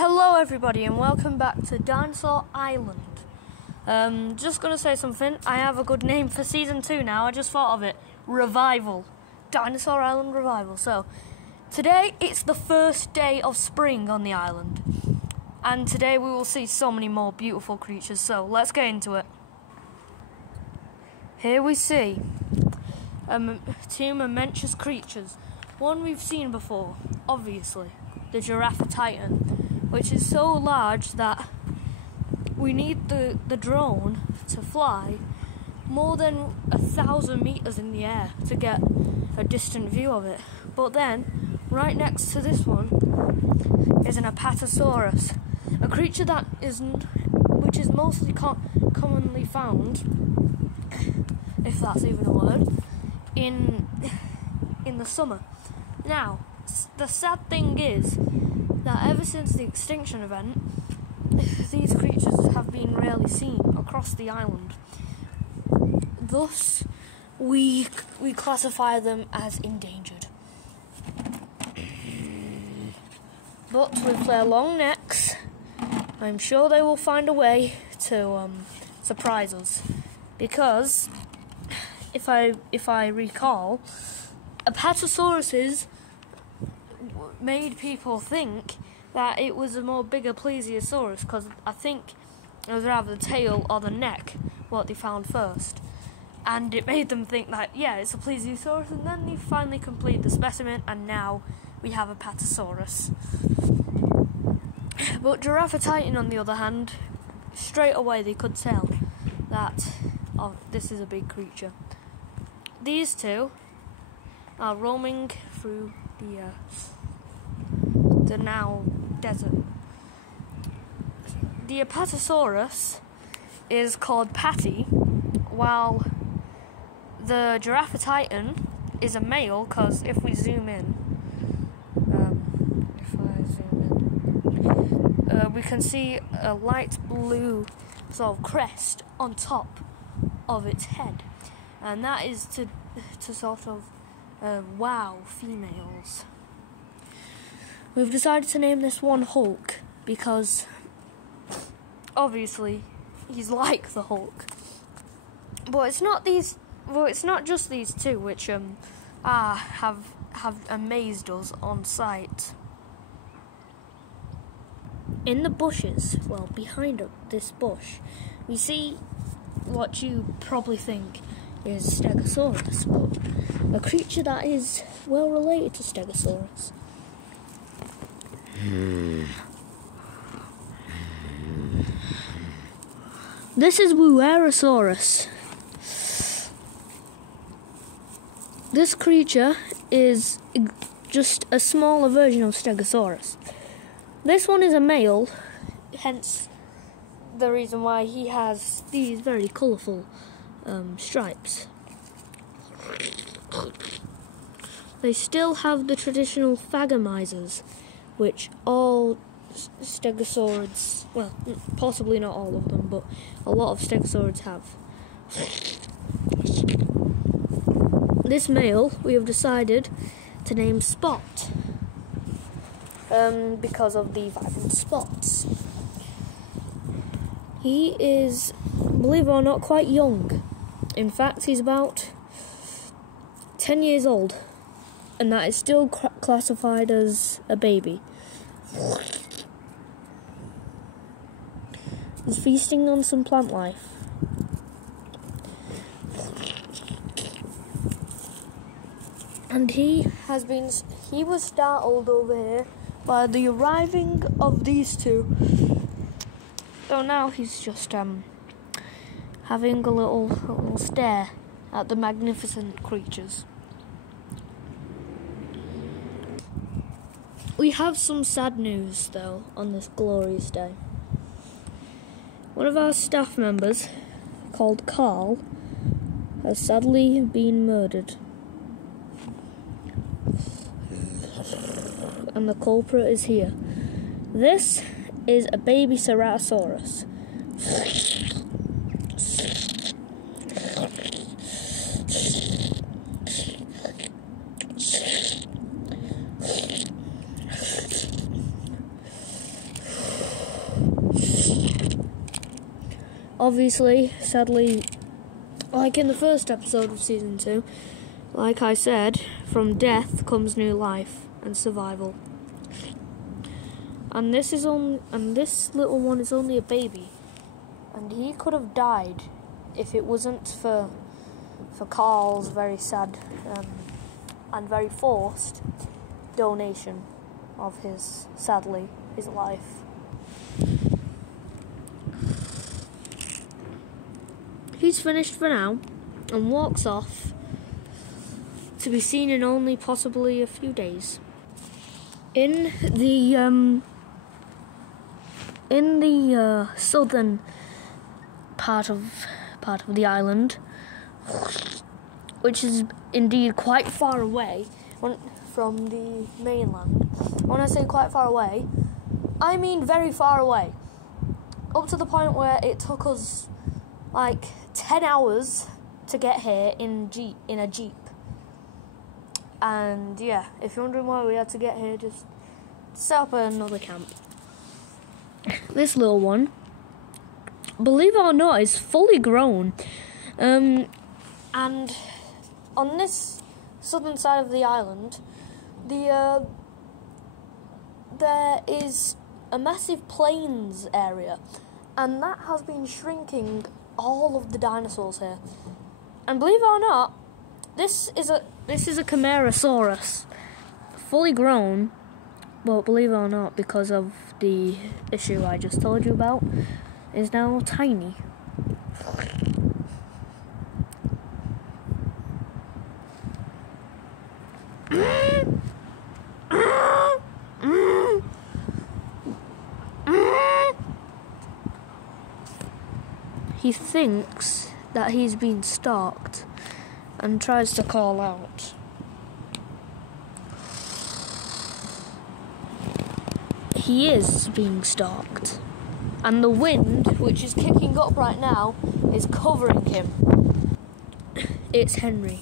Hello everybody and welcome back to Dinosaur Island. Just gonna say something. I have a good name for season 2 now. I just thought of it. Revival. Dinosaur Island Revival. So, today it's the first day of spring on the island. And today we will see so many more beautiful creatures. So, let's get into it. Here we see two momentous creatures. One we've seen before, obviously. The Giraffe Titan, which is so large that we need the drone to fly more than 1,000 meters in the air to get a distant view of it. But then, right next to this one is an Apatosaurus, a creature which is mostly commonly found, if that's even a word, in the summer. Now, the sad thing is that ever since the extinction event, these creatures have been rarely seen across the island. Thus, we classify them as endangered. But with their long necks, I'm sure they will find a way to surprise us. Because, if I recall, Apatosauruses made people think that it was a more bigger plesiosaurus, because I think it was rather the tail or the neck what they found first, and it made them think that it's a plesiosaurus, and then they finally completed the specimen and now we have a Apatosaurus. But Giraffe Titan, on the other hand, straight away they could tell that this is a big creature. These two are roaming through the now desert. The Apatosaurus is called Patty, while the Giraffe Titan is a male, because if I zoom in, we can see a light blue sort of crest on top of its head, and that is to sort of wow females. We've decided to name this one Hulk because obviously he's like the Hulk. But it's not just these two which have amazed us on sight. In the bushes, well, behind this bush, we see what you probably think is Stegosaurus, but a creature that is well related to Stegosaurus. This is Wuerhosaurus. This creature is just a smaller version of Stegosaurus. This one is a male, hence the reason why he has these very colourful stripes. They still have the traditional phagomizers, which all stegosaurids, well, possibly not all of them, but a lot of stegosaurids have. This male we have decided to name Spot, because of the vibrant spots. He is, believe it or not, quite young. In fact, he's about 10 years old, and that is still classified as a baby. He's feasting on some plant life. And he was startled over here by the arriving of these two. So now he's just having a little stare at the magnificent creatures. We have some sad news, though, on this glorious day. One of our staff members, called Carl, has sadly been murdered. And the culprit is here. This is a baby Ceratosaurus. Obviously, sadly, like in the first episode of season 2, like I said, from death comes new life and survival. And this little one is only a baby, and he could have died if it wasn't for Carl's very sad and very forced donation of his life. He's finished for now and walks off, to be seen in only possibly a few days. In the southern part of the island, which is indeed quite far away from the mainland. When I say quite far away, I mean very far away. Up to the point where it took us like 10 hours to get here in a jeep. And yeah, if you're wondering why we had to get here, just set up another camp. This little one, believe it or not, is fully grown. And on this southern side of the island, there is a massive plains area, and that has been shrinking all of the dinosaurs here. And believe it or not, this is a Camarasaurus, fully grown, but believe it or not, because of the issue I just told you about, is now tiny. He thinks that he's been stalked and tries to call out. He is being stalked, and the wind, which is kicking up right now, is covering him. It's Henry.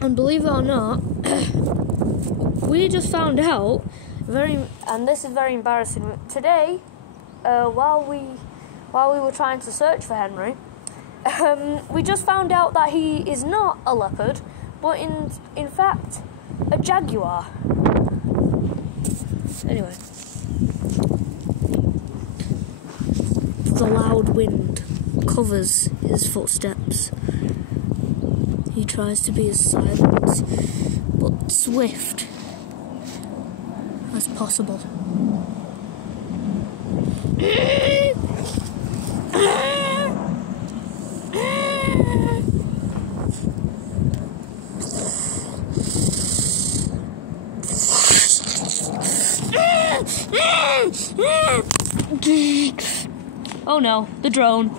And believe it or not, we just found out, and this is very embarrassing, today, while we were trying to search for Henry, we just found out that he is not a leopard, but in fact, a jaguar. Anyway, the loud wind covers his footsteps. He tries to be as silent but swift as possible. Oh no, the drone.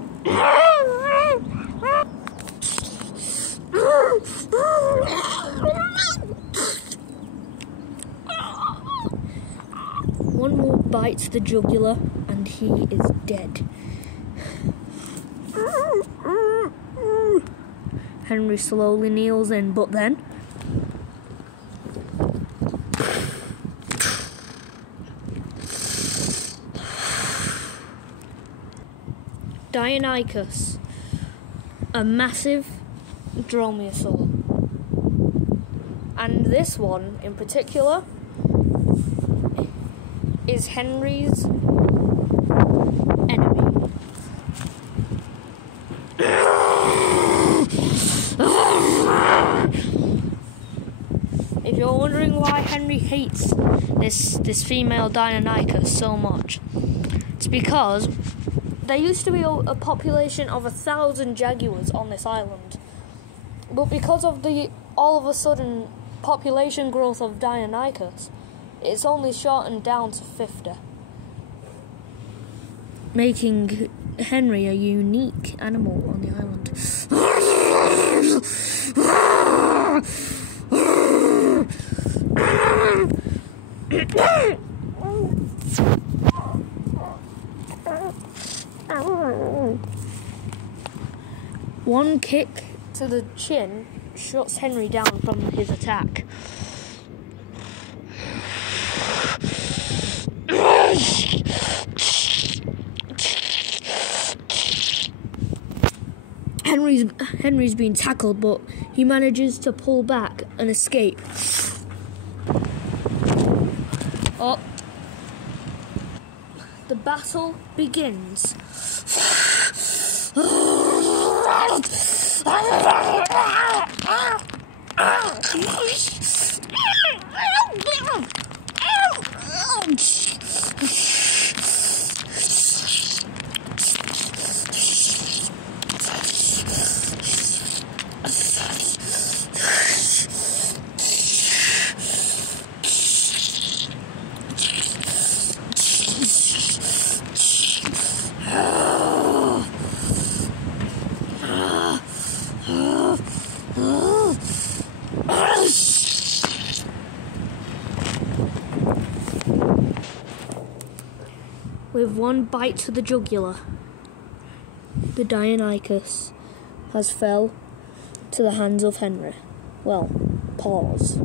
One more bite to the jugular and he is dead. Henry slowly kneels in, but then Deinonychus, a massive dromaeosaur, and this one in particular is Henry's enemy. If you're wondering why Henry hates this female Deinonychus so much, it's because there used to be a population of 1,000 jaguars on this island, but because of the all of a sudden population growth of Deinonychus, it's only shortened down to 50, making Henry a unique animal on the island. One kick to the chin shuts Henry down from his attack. Henry's being tackled, but he manages to pull back and escape. Oh. The battle begins. With one bite to the jugular, the Deinonychus has fell to the hands of Henry. Well, pause.